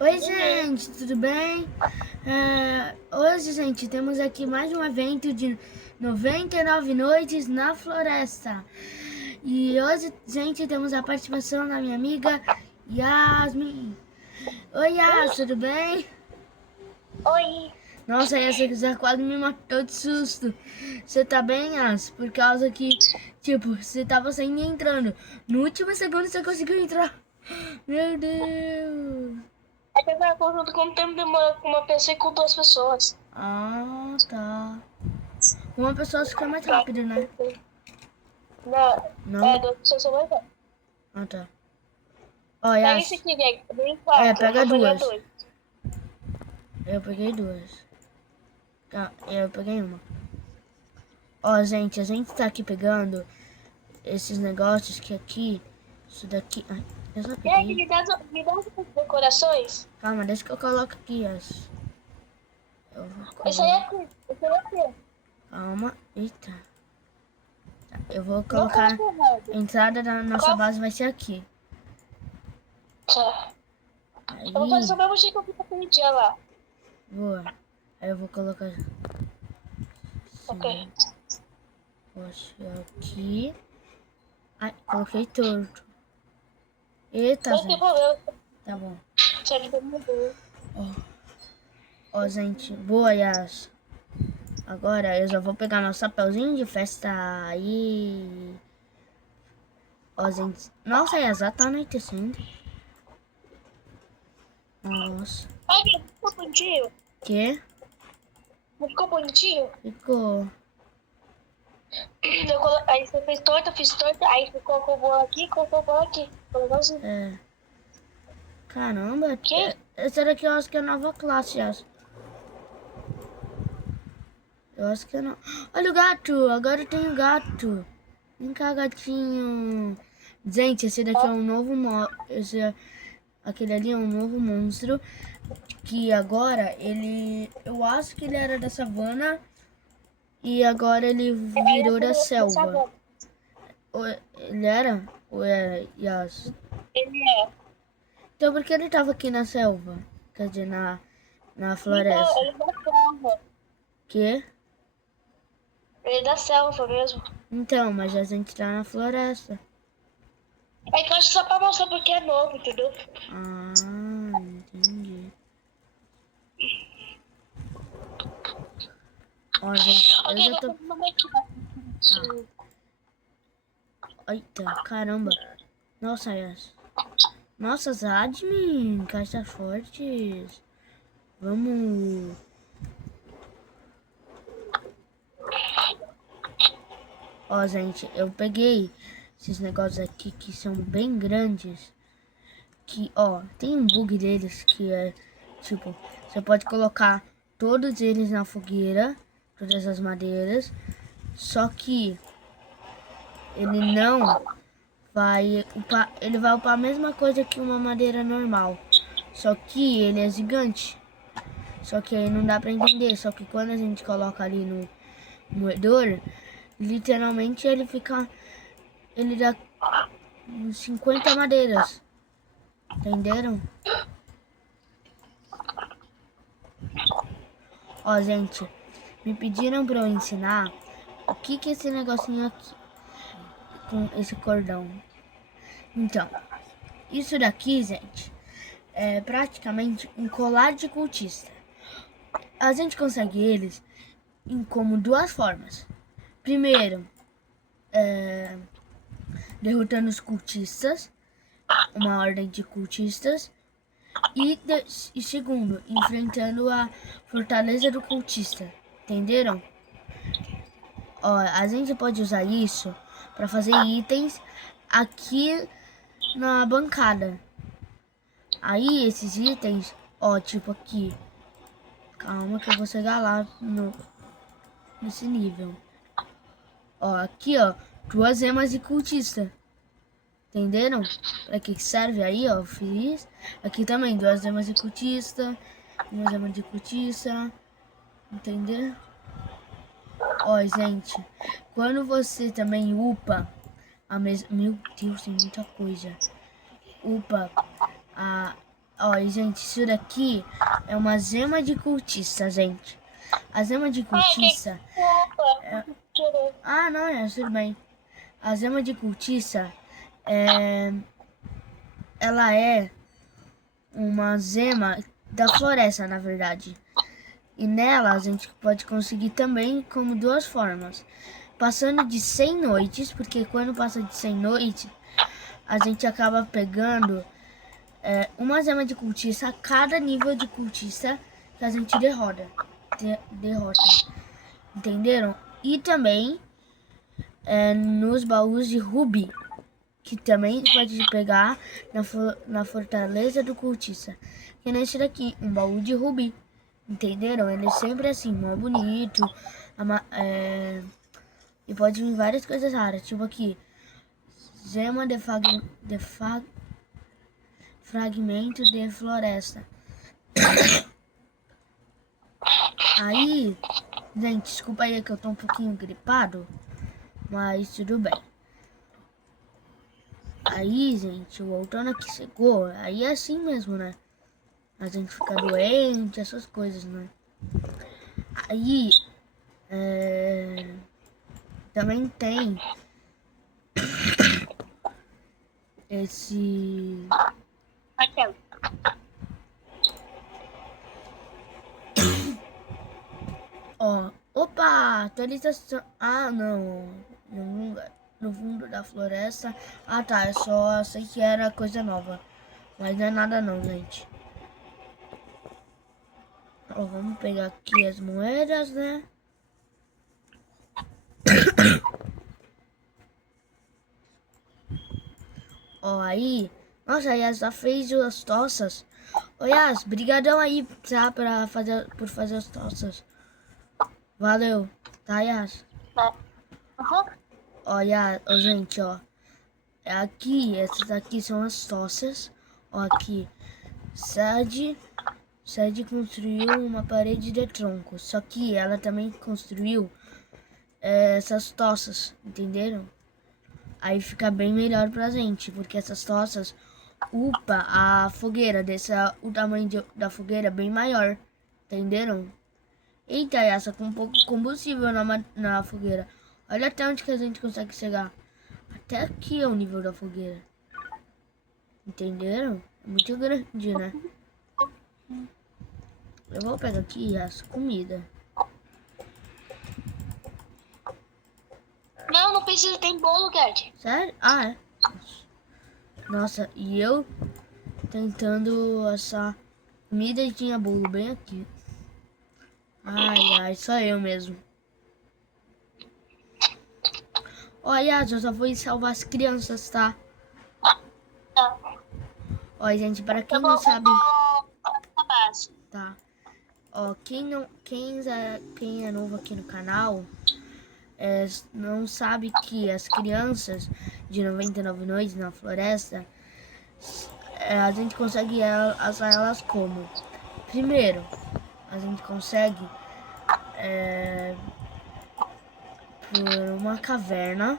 Oi, gente, tudo bem? Hoje, gente, temos aqui mais um evento de 99 noites na floresta. E hoje, gente, temos a participação da minha amiga Yasmin. Oi, Yas, tudo bem? Oi, Nossa, essa já quase me matou de susto. Você tá bem, Yas? Por causa que, tipo, você tava saindo e entrando. No último segundo você conseguiu entrar. Meu Deus. é que eu tava contando quanto tempo demora com uma pessoa e com duas pessoas. Ah, tá. Uma pessoa fica mais Pra- rápido, né? Não, Não? duas pessoas são mais rápidas. Ah, tá. Ó, Pega esse Yas. aqui, Greg. Bem quatro, eu Pega vou pegar duas. dois. Eu peguei duas. Tá, eu peguei uma. Ó, gente, a gente tá aqui pegando esses negócios que aqui, isso daqui... Ai, eu só Greg, peguei. me dá as decorações. Calma, deixa que eu coloco aqui, Yas. Eu vou Esse aí é colocar... aqui, esse aí é aqui. Calma. Eita. Tá, eu vou Não colocar... coloca errado. A entrada da nossa Qual? base vai ser aqui. Tá. Eu vou fazer Aí... o mesmo jeito que eu fiz aquele dia lá. Boa. Aí eu vou colocar... Ok. Sim. Poxa, aqui... Ai, coloquei torto. Eita, Não tem gente. problema. Tá bom. Só de mudou. Ó, gente. Boa, Yas. Agora eu já vou pegar nosso chapeuzinho de festa aí. Ó, gente. Nossa, Yas, já tá anoitecendo. Nossa. Olha, ficou bonitinho. Que? Não ficou bonitinho? Ficou. Aí você fez torta, fiz torta, aí você colocou o bolo aqui, colocou o bolo aqui. Ficou legalzinho. É. Caramba. Que? Essa daqui eu acho que é a nova classe, Yas. Eu acho que é não. Olha o gato. Agora tem o gato. Vem cá, gatinho. Gente, esse daqui é um novo aquele ali é um novo monstro. Que agora ele... Eu acho que ele era da savana. E agora ele Aí virou da essa dessa selva. agora. Ele era? Ou é Yas? Ele é. Então por que ele tava aqui na selva? Quer dizer, na Então, floresta. ele é da selva. Que? Ele é da selva mesmo. Então, mas a gente tá na floresta. É que eu acho só pra mostrar porque é novo, entendeu? Ah, entendi. Ó, gente, eu Ok, já tô... agora vamos aqui. Tá. Eita, caramba. Nossa, Yas. Nossa, Zadmin, caixas fortes. Vamos... Ó, gente, eu peguei esses negócios aqui que são bem grandes. Que, ó, tem um bug deles que é, tipo, você pode colocar todos eles na fogueira, todas as madeiras, só que ele não vai upar, ele vai upar a mesma coisa que uma madeira normal. Só que ele é gigante. Só que aí não dá pra entender. Só que quando a gente coloca ali no moedor, literalmente ele fica... Ele dá uns 50 madeiras. Entenderam? Ó, gente, me pediram pra eu ensinar o que é esse negocinho aqui com esse cordão. Então, isso daqui, gente, é praticamente um colar de cultista. A gente consegue eles em como duas formas. Primeiro, derrotando os cultistas, uma ordem de cultistas. E segundo, enfrentando a fortaleza do cultista. Entenderam? Ó, a gente pode usar isso para fazer itens aqui na bancada. Aí esses itens, ó, tipo aqui. Calma que eu vou chegar lá nesse nível. Ó, aqui, ó, duas gemas de cultista. Entenderam? Pra que serve aí, ó, fiz. Aqui também, duas gemas de cultista. Uma gema de cultista. Entendeu? Ó, gente, quando você também upa a mesma... Meu Deus, tem muita coisa. Upa a, Ó, e, gente, isso daqui é uma gema de cultista, gente. A gema de cultista... Ah, não, tudo bem. A gema de cultista ela é uma gema da floresta, na verdade. E nela a gente pode conseguir também como duas formas. Passando de 100 noites, porque quando passa de 100 noites, a gente acaba pegando uma gema de cultista a cada nível de cultista que a gente derrota. Entenderam? E também nos baús de rubi, que também pode pegar na fortaleza do cultista. Que nesse daqui, um baú de rubi. Entenderam? Ele é sempre assim, mó bonito. E pode vir várias coisas raras. Tipo aqui, gema de fragmento de floresta. Aí, gente, desculpa aí que eu tô um pouquinho gripado, mas tudo bem. Aí, gente, o outono aqui chegou, aí é assim mesmo, né? A gente fica doente, essas coisas, né? Aí, também tem esse... Marcelo. Ó, opa, atualização. Ah, não. No fundo da floresta. Ah, tá. Eu só sei que era coisa nova. Mas não é nada não, gente. Ó, vamos pegar aqui as moedas, né? Ó, aí. Nossa, a Yas já fez as tossas. Ô, Yas, brigadão aí, tá? Por fazer as tossas. Valeu. Tá, Yas? Uhum. Ó, Yas, ó, gente, ó. Aqui, essas aqui são as tossas. Ó, aqui. Sade construiu uma parede de tronco. Só que ela também construiu essas tossas, entenderam? Aí fica bem melhor pra gente, porque essas tossas upa a fogueira, o tamanho da fogueira é bem maior, entenderam? Eita, essa com um pouco de combustível na fogueira. Olha até onde que a gente consegue chegar. Até aqui é o nível da fogueira. Entenderam? É muito grande, né? Eu vou pegar aqui as comidas. Não precisa, tem bolo, Gerd. Sério? Ah, é. Nossa, e eu tentando assar comida e tinha bolo bem aqui. Ai, só eu mesmo. Olha, eu só vou salvar as crianças, tá? Tá. Ó, gente, para quem Eu não vou sabe... a base. Tá. Ó, quem é novo aqui no canal... não sabe que as crianças de 99 noites na floresta, a gente consegue assar elas como? Primeiro, a gente consegue por uma caverna,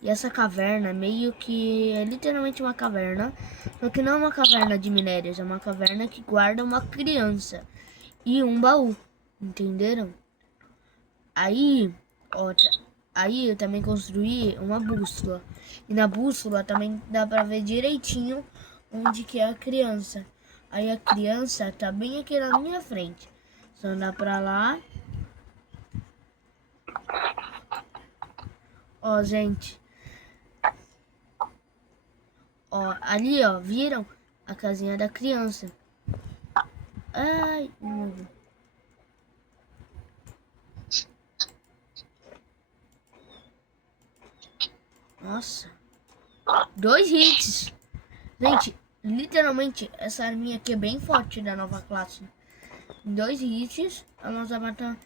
e essa caverna meio que é literalmente uma caverna, só que não é uma caverna de minérios, é uma caverna que guarda uma criança e um baú, entenderam? Aí, ó, aí eu também construí uma bússola. E na bússola também dá pra ver direitinho onde que é a criança. Aí a criança tá bem aqui na minha frente. Só andar pra lá. Ó, gente. Ó, ali, ó, viram? A casinha da criança. Ai, meu Deus. Nossa. 2 hits. Gente, literalmente, essa arminha aqui é bem forte da nova classe. Em 2 hits, a nossa mata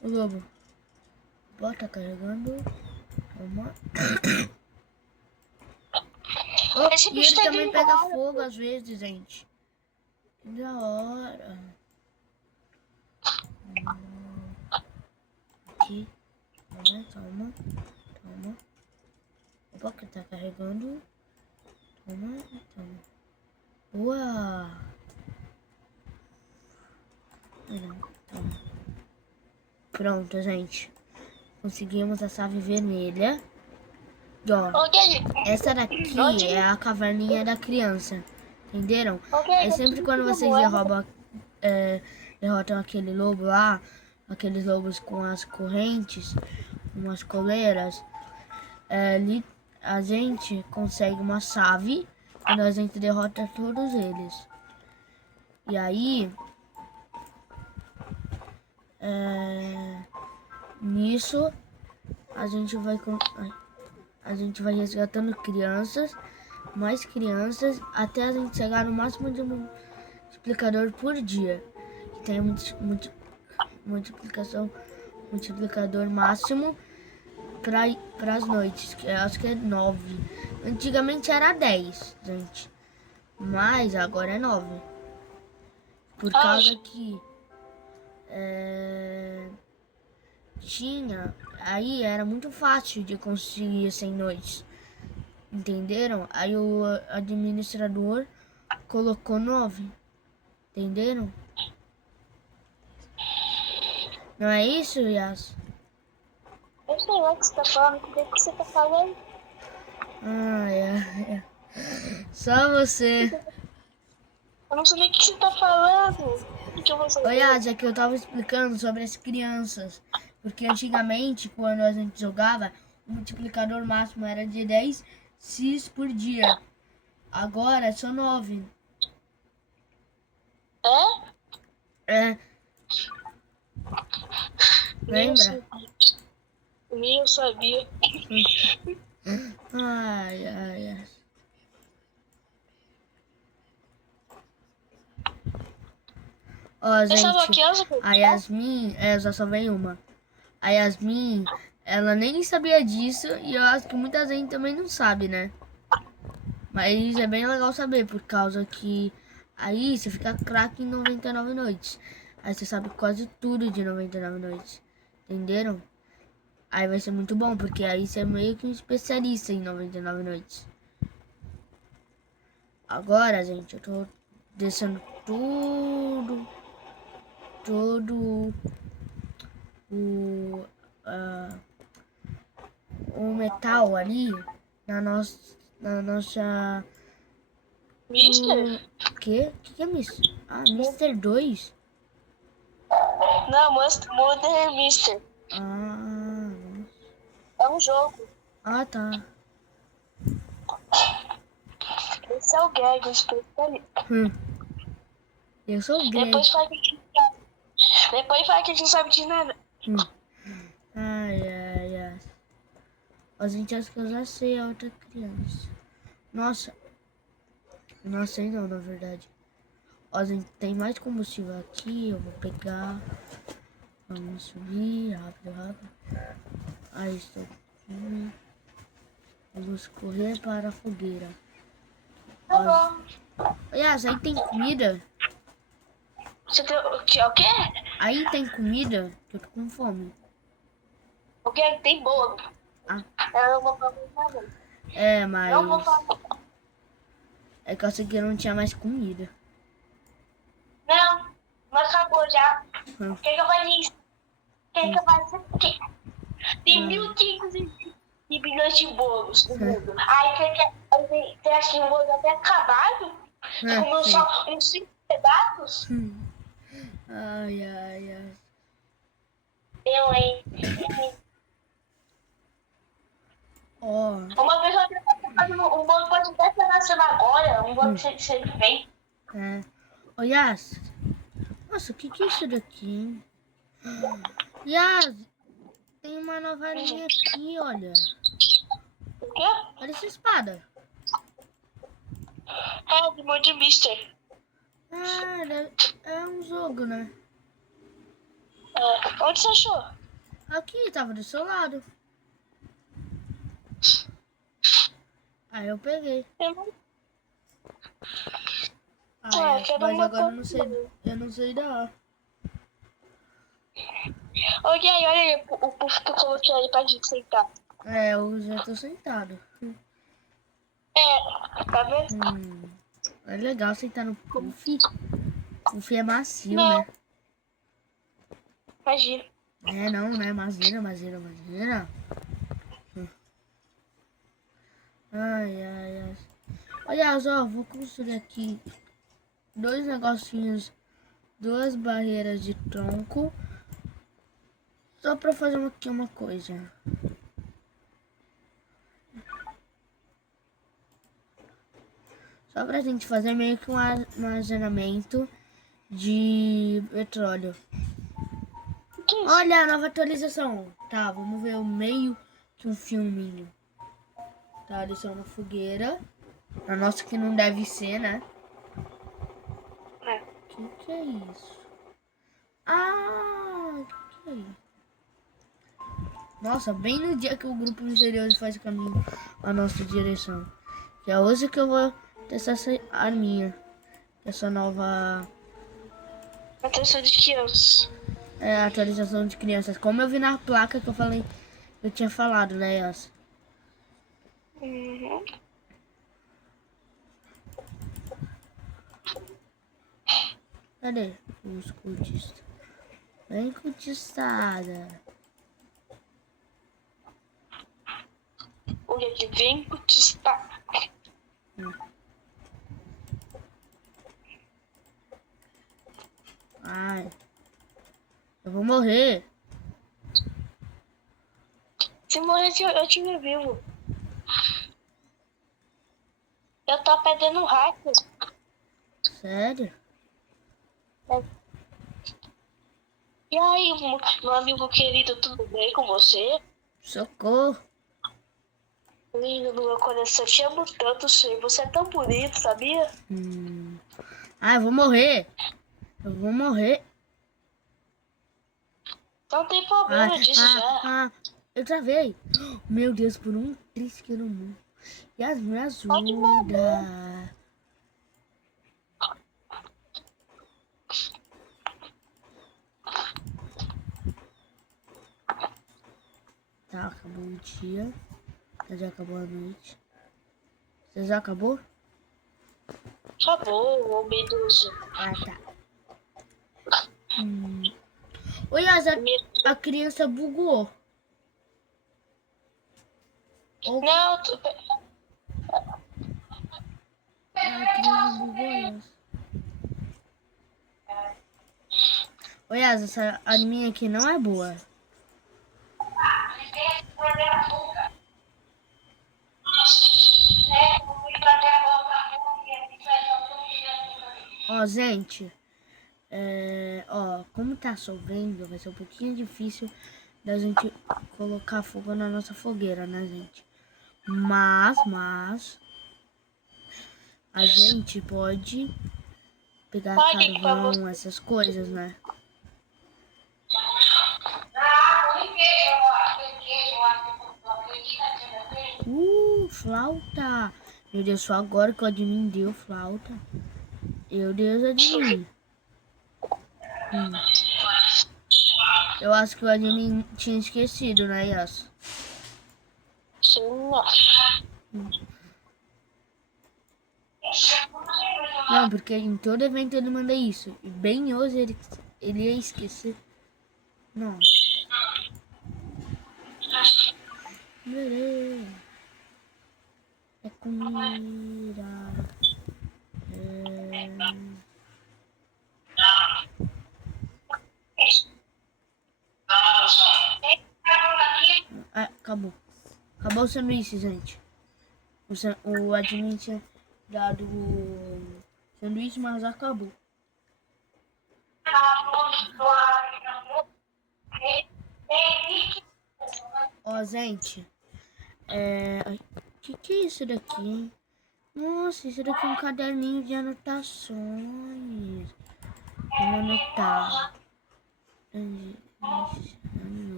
o lobo. Bota carregando. Toma. Oh, Esse e bicho ele tá também vindo pega embora. fogo às vezes, gente. Que da hora. Aqui. Toma. Opa, que tá carregando. Toma. Boa. Pronto, gente. Conseguimos a chave vermelha. E, ó, Ok, essa daqui é a caverninha da criança. Entenderam? ok, Aí sempre quando vocês moeda. derrotam aquele lobo lá, aqueles lobos com as correntes, com as coleiras, ali a gente consegue uma chave e a gente derrota todos eles. E aí, nisso, a gente vai resgatando crianças, mais crianças, até a gente chegar no máximo de multiplicador por dia. Que tem multiplicador máximo para as noites, que eu acho que é 9. Antigamente era 10, gente. Mas agora é 9. Por causa que aí era muito fácil de conseguir 100 noites. Entenderam? Aí o administrador colocou 9. Entenderam? Não é isso, Yas? Eu sei lá o que você tá falando, o que você tá falando? É. Só você. Eu não sei nem o que você tá falando. O que eu vou saber? Oi, Yas, é que eu tava explicando sobre as crianças. Porque antigamente, quando a gente jogava, o multiplicador máximo era de 10 Cs por dia. Agora é só 9. É, lembra? Nem eu sabia. Ai, ai, ai. Ó, gente, a Yasmin, já só vem uma. A Yasmin, ela nem sabia disso e eu acho que muita gente também não sabe, né? Mas é bem legal saber, por causa que aí você fica craque em 99 noites. Aí você sabe quase tudo de 99 noites. Entenderam? Aí vai ser muito bom, porque aí você é meio que um especialista em 99 noites. Agora, gente, eu tô descendo todo o, o metal ali na nossa. Mister? O quê? O que é Mister? Ah, Mister 2? Não, Modern Mister. Ah, É um jogo. ah, tá. Esse é o Gag, o especialista. Eu sou o Greg. Depois fala que a gente não sabe de nada. Ai, ai, ai. A gente acha que eu já sei a outra criança. Nossa. Não sei não, na verdade. Ó, gente, tem mais combustível aqui. Eu vou pegar. Vamos subir. Rápido, rápido. Aí estou aqui. Vamos correr para a fogueira. Tá bom. Aliás, aí tem comida? Você tem o quê? Aí tem comida? Que eu tô com fome. O que? Tem bolo. Ah. Eu não vou falar nada. É, mas... Não vou falar. É que eu achei que não tinha mais comida. Não, mas acabou já. O que eu faço? Tem 1.500 bilhões de bolos no mundo. Aí você acha que o bolo até acabado? Você comeu só uns 5 pedaços? Ai, ai, ai. Eu, hein? Ó. Uma pessoa que tá fazendo um bolo pode até estar nascendo agora. Um bolo que você fez. É. Ô, Yas. Nossa, o que é isso daqui, hein? Yas, tem uma nova linha aqui, olha. O quê? Olha essa espada. É, de Mod Mister. Ah, é um jogo, né? É. Onde você achou? Aqui, tava do seu lado. Aí eu peguei. Mas agora eu não sei dar. Ok, olha aí o puff que eu coloquei aí pra gente sentar. É, eu já tô sentado. É, tá vendo? É legal sentar no puff. Puff é macio, Não. né? Imagina. É, não é Madeira. Ai. Olha só, vou construir aqui 2 negocinhos, 2 barreiras de tronco. Só pra fazer aqui uma coisa. Só pra gente fazer meio que um armazenamento de petróleo. Que isso? Olha a nova atualização. Tá, vamos ver o meio que um filminho. Tá, adicionando uma fogueira. A nossa que não deve ser, né? É. Que é isso? Ah, que é isso? Nossa, bem no dia que o grupo misterioso faz o caminho a nossa direção. Que é hoje que eu vou testar essa arminha. Essa nova Atenção de crianças. atualização de crianças. Como eu vi na placa que eu falei, eu tinha falado, né, Yas? Uhum. Cadê os cultistas? Vem, cultistada. O que vem conquistar. Ai, eu vou morrer. Se morresse, eu tinha vivo. Eu tô perdendo hack. Sério? E aí, meu amigo querido, tudo bem com você? Socorro. Lindo no meu coração, te amo tanto, senhor. Você é tão bonito, sabia? Ai, eu vou morrer. Eu vou morrer. Não tem problema, eu disse já. Eu travei. Meu Deus, por um triste que eu não morro. Yas, me Pode morrer. ajuda. Tá, acabou o dia. Já acabou a noite. Você já acabou? Acabou, ô medoso. Ah, tá. Oi, Yas, a criança bugou. Não, A criança bugou, Yas. Oi, Yas, essa arminha aqui não é boa. Ó, gente. Ó, como tá chovendo, vai ser um pouquinho difícil da gente colocar fogo na nossa fogueira, né, gente? Mas a gente pode pegar carvão, essas coisas, né? Flauta! Meu Deus, só agora que o admin deu flauta. Meu Deus, admin. Eu acho que o admin tinha esquecido, né, Yas? sim, Não, porque em todo evento ele manda isso. E bem hoje ele ia esquecer. Não. Beleza. É comida. Acabou. Acabou o sanduíche, gente. O admin tinha dado o sanduíche, mas acabou. Ó, gente. Que é isso daqui, hein? Nossa, isso daqui é um caderninho de anotações. Vamos anotar.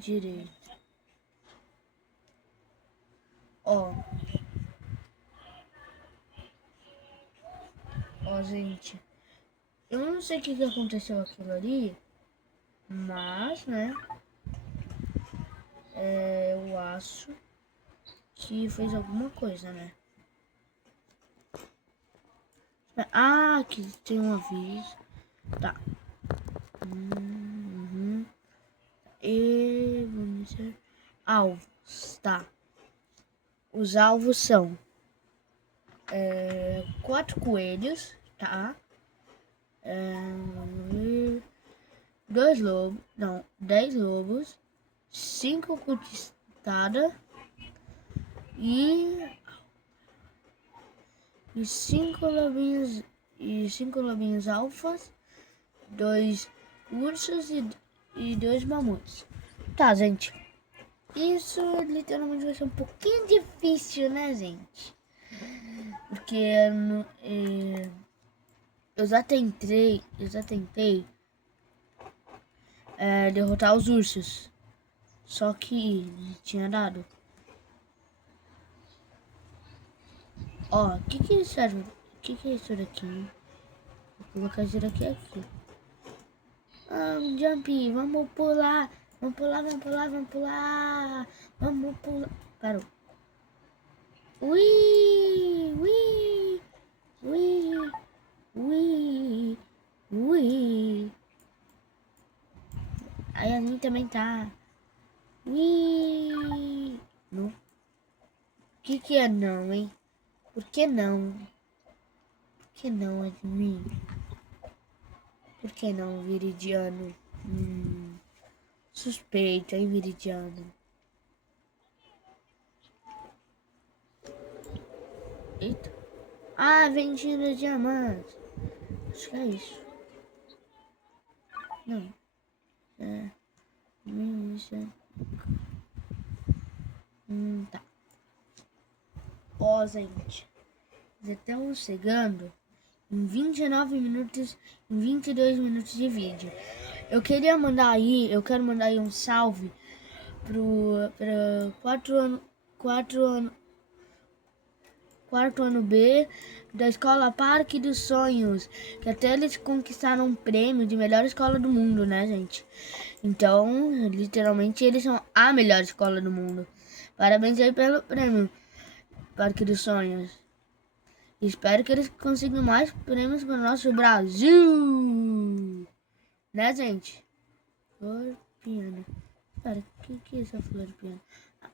Direito. Ó, gente. Eu não sei o que aconteceu aquilo ali. Mas, né? Eu acho que fez alguma coisa, né? Ah, aqui tem um aviso. Tá. E vamos dizer alvos, tá? Os alvos são 4 coelhos, tá? 2 lobos, não, 10 lobos, 5 conquistadas e 5 lobinhos alfas, 2 ursos e 2 mamutes. Tá, gente. Isso literalmente vai ser um pouquinho difícil, né, gente? Porque eu já tentei derrotar os ursos. Só que não tinha dado. Ó, o que serve? O que é isso daqui? Vou colocar isso daqui aqui. Jump, vamos pular. Vamos pular. Vamos pular. Parou. Ui, ui, ui, ui, ui. A Yasmin também tá. Ui. Não. Que é não, hein? Por que não? Por que não, Yasmin? Por que não, Viridiano? Suspeita, hein, Viridiano? Eita. Ah, vendendo diamantes. Acho que é isso. Não. Tá. Ó, gente. Já estamos chegando em 29 minutos, em 22 minutos de vídeo. Eu quero mandar aí um salve pro quarto ano B da Escola Parque dos Sonhos, que até eles conquistaram um prêmio de melhor escola do mundo, né, gente? Então, literalmente, eles são a melhor escola do mundo. Parabéns aí pelo prêmio, Parque dos Sonhos. Espero que eles consigam mais prêmios para o nosso Brasil. Né, gente? Flor piano. Espera, o que é essa flor piano?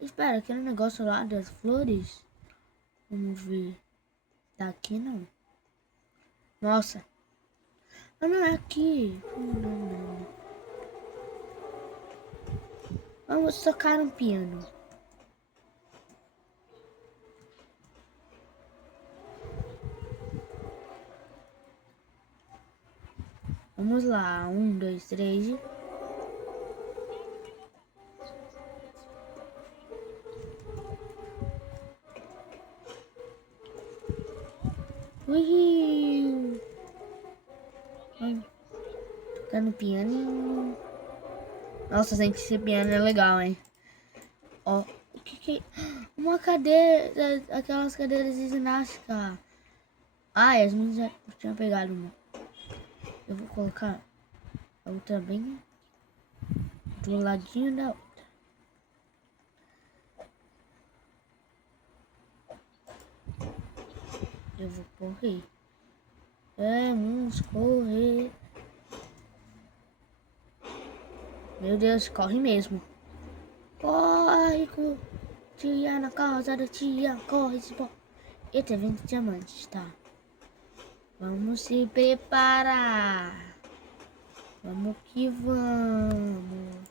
Espera, aquele negócio lá das flores. Vamos ver. Daqui não. Nossa. Ah, não é aqui. Não. Vamos tocar um piano. Vamos lá. 1, 2, 3. Ui! Tocando piano. Nossa, gente, esse piano é legal, hein? Ó, o que uma cadeira, aquelas cadeiras de ginástica. Ah, Yasmin já tinha pegado uma. Eu vou colocar a outra bem do ladinho da outra. Eu vou correr. Vamos correr. Meu Deus, corre mesmo. Corre, tia na casa da tia. Corre, se pode. Eita, 20 diamantes, tá. Vamos se preparar. Vamos que vamos.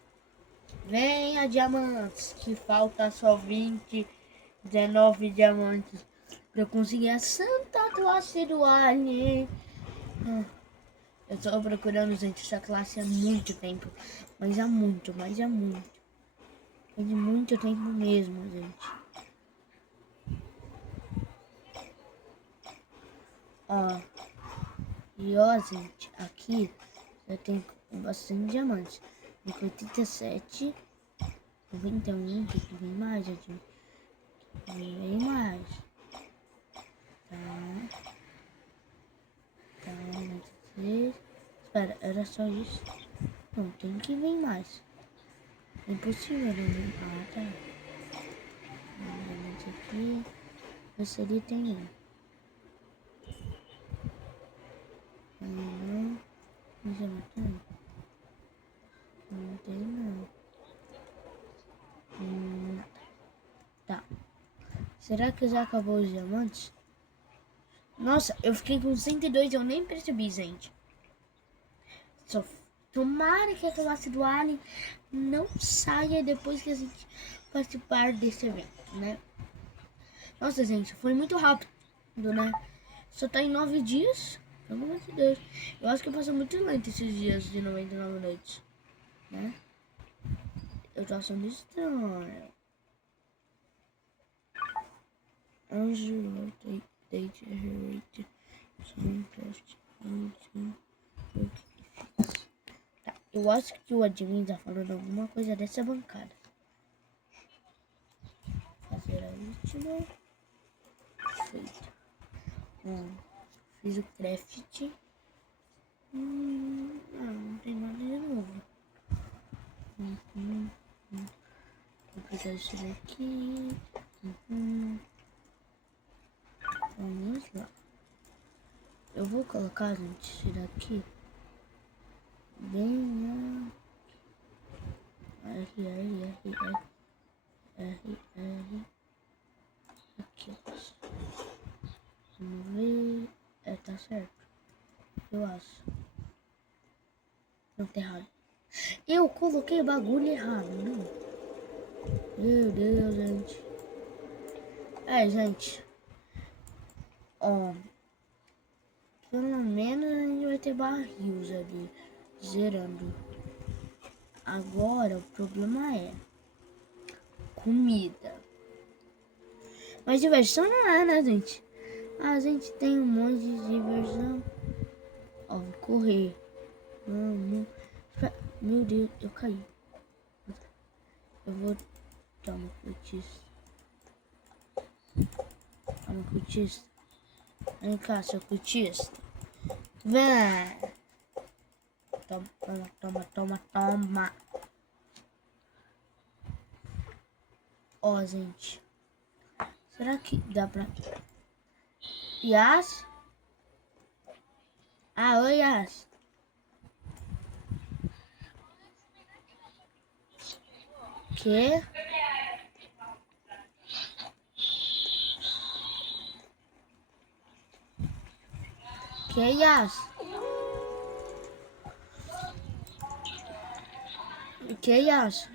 Venha, diamantes, que falta só 19 diamantes pra eu conseguir a Santa Classe do Alien. Eu tô procurando, gente, essa classe há muito tempo. Mas há muito. Faz muito tempo mesmo, gente. Ó. E ó, gente, aqui eu tenho bastante diamantes. 87, 91, tem que vir mais, gente. Vem mais. Tá. 93. Espera, era só isso? Não, tem que vir mais. É impossível, né? Ah, tá. Vamos aqui. Ver se ele tem um. Não. Mas eu não tenho. Será que já acabou os diamantes? Nossa, eu fiquei com 102 e eu nem percebi, gente. Só tomara que a classe do Alien não saia depois que a gente participar desse evento, né? Nossa, gente, foi muito rápido, né? Só tá em 9 dias. Pelo amor de Deus. Eu acho que passou muito lento esses dias de 99 noites, né? Eu tô achando estranho. Anjo, date, rate, tá, eu acho que o admin tá falando alguma coisa dessa bancada. Fazer a última. Feito. Fiz o craft. Não tem nada de novo. Vou pegar isso daqui. Vamos lá. Eu vou colocar, gente, isso daqui bem R. Aqui, ó. Vamos ver. Tá certo. Eu acho. Não, tá errado. Eu coloquei o bagulho errado, não. Meu Deus, gente. Gente. Ó. Pelo menos a gente vai ter barris ali. Zerando. Agora o problema é comida. Mas diversão não é, né, gente? A gente tem um monte de diversão. Ó, vou correr. Meu Deus, eu caí. Eu vou dar uma cultista. Uma cultista. Vem cá, seu cultista. Vem. Toma. Ó, gente. Será que dá pra... Yas? Oi, Yas. Que? Que, Yas? Que, Yas?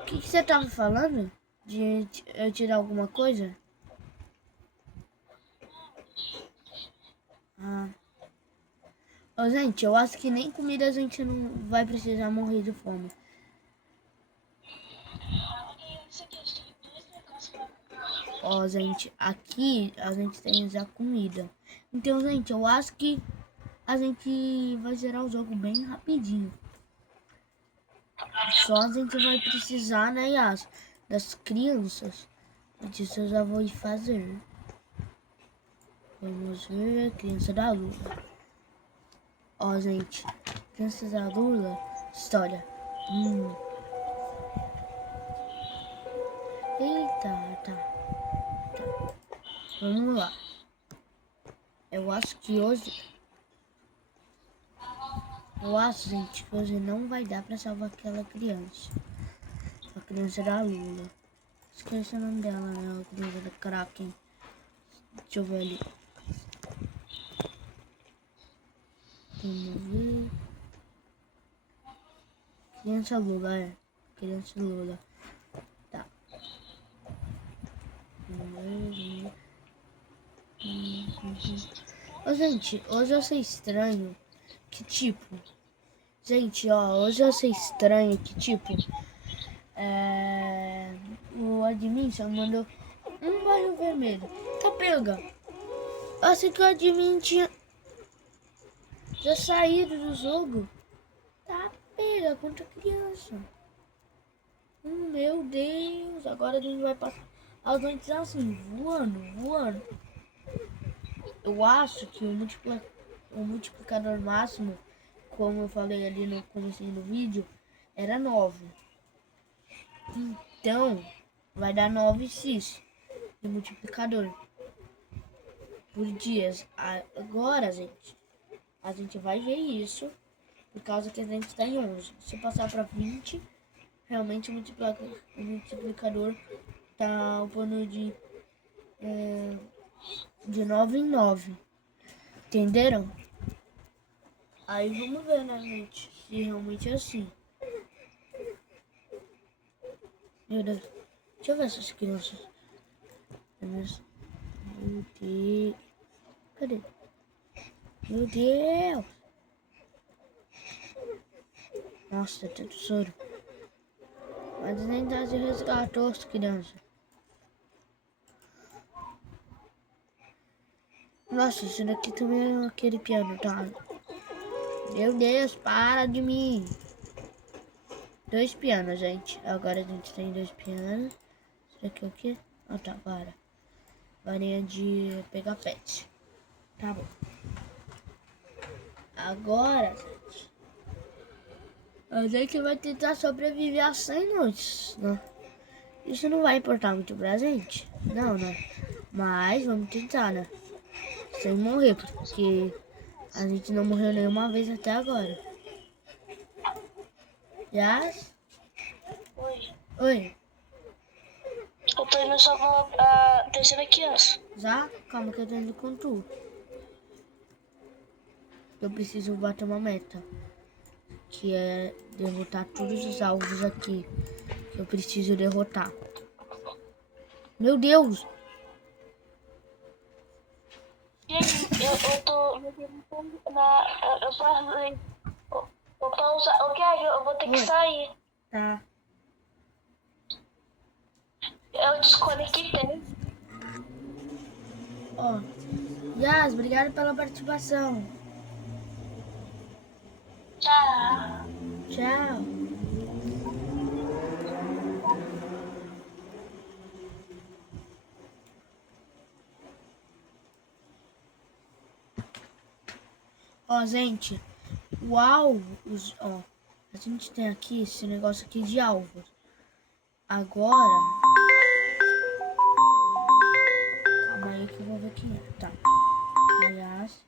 O que você tava falando? De eu tirar alguma coisa? Ô, gente, eu acho que nem comida a gente não vai precisar morrer de fome. Ó, gente, aqui a gente tem já comida. Então, gente, eu acho que a gente vai zerar o jogo bem rapidinho. Só a gente vai precisar, né, Yas, das crianças. Disso eu já vou fazer. Vamos ver, criança da Lula. Ó, gente, criança da Lula, história. Eita, tá. Vamos lá. Eu acho, gente, que hoje não vai dar pra salvar aquela criança. A criança da Lula. Esqueci o nome dela, né? A criança da Kraken. Deixa eu ver ali. Vamos ver. Criança Lula, Criança Lula. Tá. Vamos ver. Ô, gente, hoje eu achei estranho que tipo... Gente, ó, hoje eu achei estranho que tipo... O admin só mandou um barril vermelho. Tá, pega. Achei que o admin tinha já saído do jogo. Tá, pega, contra criança. Meu Deus, agora a gente vai passar as noites assim, voando. Eu acho que o multiplicador máximo, como eu falei ali no começo do vídeo, era 9. Então, vai dar 9x de multiplicador por dias. Agora, gente, a gente vai ver isso, por causa que a gente está em 11. Se passar para 20, realmente o multiplicador tá opondo de 9 em 9. Entenderam? Aí vamos ver, né, gente? Se realmente é assim. Meu Deus. Deixa eu ver essas crianças. Meu Deus. Cadê? Meu Deus. Nossa, tem tesouro. Mas nem dá de resgatar as crianças. Nossa, isso daqui também é aquele piano, tá? Meu Deus, para de mim. 2 pianos, gente. Agora a gente tem 2 pianos. Isso daqui é o quê? Ah, tá, para. Varinha de pegar pet. Tá bom. Agora, a gente vai tentar sobreviver a 100 noites, né? Isso não vai importar muito pra gente. Não, né? Mas vamos tentar, né? Sem morrer, porque a gente não morreu nenhuma vez até agora. Yas? Oi. Oi. Eu tô indo só a terceira criança. Já? Calma que eu tô indo com tu. Eu preciso bater uma meta. Que é derrotar todos os alvos aqui. Que eu preciso derrotar. Meu Deus! Gente, eu tô na. Eu pausei. Eu pausar. Ok, eu vou ter que Oi. sair. Tá. Eu desconectei. Ó. Yas, obrigado pela participação. Tchau. Tchau. Ó, gente. O alvo. Ó. A gente tem aqui esse negócio aqui de alvos. Agora. Calma aí que eu vou ver quem é. Tá. Yas.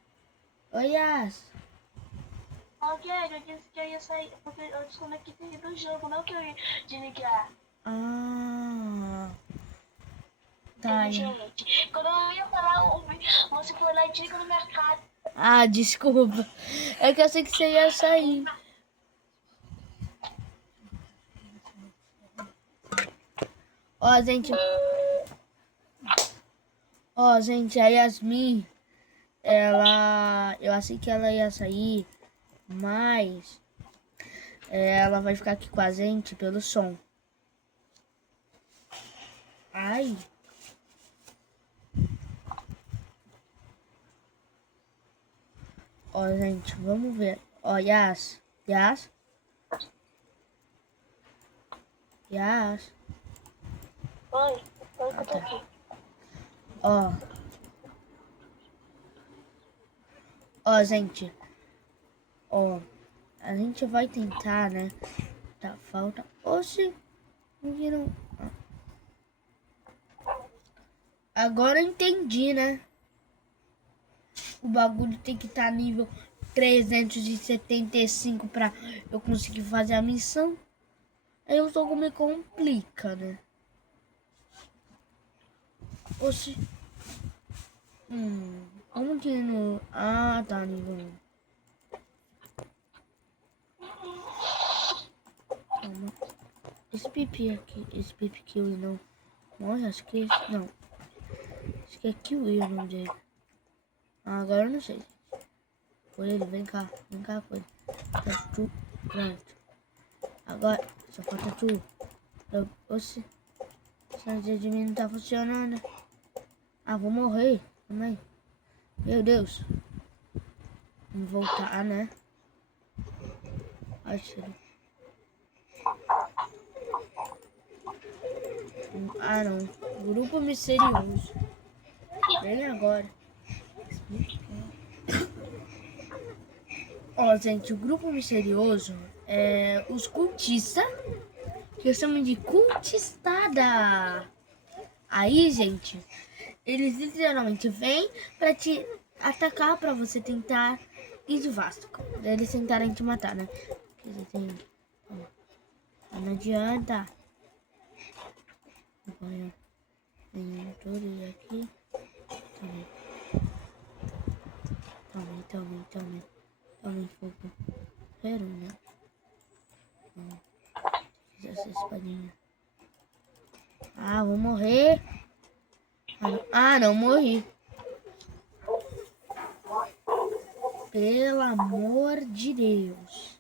Oi, Yas. Ok, eu disse que eu ia sair. Porque eu desconectei do jogo, não que eu ia desligar. Ah. Tá. Gente, quando eu ia falar, você foi lá e desligou na minha cara. Ah, desculpa. É que eu sei que você ia sair. Ó, gente. Ó, gente, a Yasmin, eu achei que ela ia sair, mas ela vai ficar aqui com a gente pelo som. Ai. Ó, gente, vamos ver. Ó, Yas. Yas. Yas. Oi, eu tô aqui. Ó. Ó, gente. Ó. A gente vai tentar, né? Tá, falta. Oxi. Não viram. Agora eu entendi, né? O bagulho tem que estar nível 375 pra eu conseguir fazer a missão. Aí o jogo me complica, né? Oxi. Como que no... Ah, tá, nível 1. Calma. Esse pipi aqui, esse pipi kiwi não. Nossa, acho que esse, não. Acho que é kiwi o nome dele. Ah, agora eu não sei. Foi ele, vem cá com ele. Tá, tu, pronto. Agora, só falta tu. Oxi. Essa de mim não tá funcionando. Ah, vou morrer também. Meu Deus. Vamos voltar, né? Acho. Ah, não. Grupo misterioso. Vem agora. Ó, gente, o grupo misterioso é os cultistas, que eu chamo de cultistada. Aí, gente, eles literalmente vêm pra te atacar, pra você tentar ir de Vasco. Eles tentarem te matar, né? Não adianta. Agora tem todos aqui. Tome fogo. Quero, né? Fiz essa espadinha. Ah, vou morrer. Ah, não morri. Pelo amor de Deus.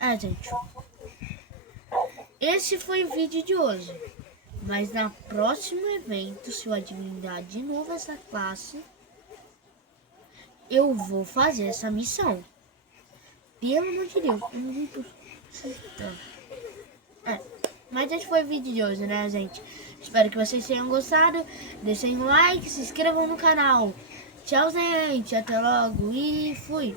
Ah, gente. Esse foi o vídeo de hoje. Mas na próximo evento, se eu adivinhar de novo essa classe, eu vou fazer essa missão. Pelo amor de Deus. Eu não tô... Mas esse foi o vídeo de hoje, né, gente? Espero que vocês tenham gostado. Deixem um like, se inscrevam no canal. Tchau, gente. Até logo e fui.